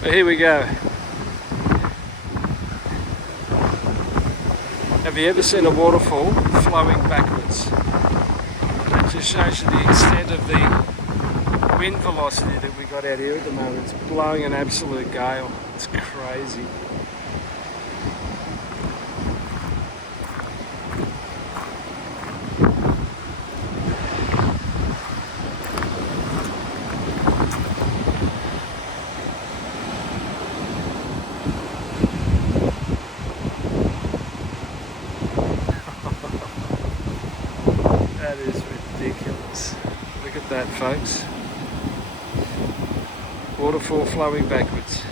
But here we go. Have you ever seen a waterfall flowing backwards? It just shows you the extent of the wind velocity that we got out here at the moment. It's blowing an absolute gale. It's crazy. That is ridiculous. Look at that, folks. Waterfall flowing backwards.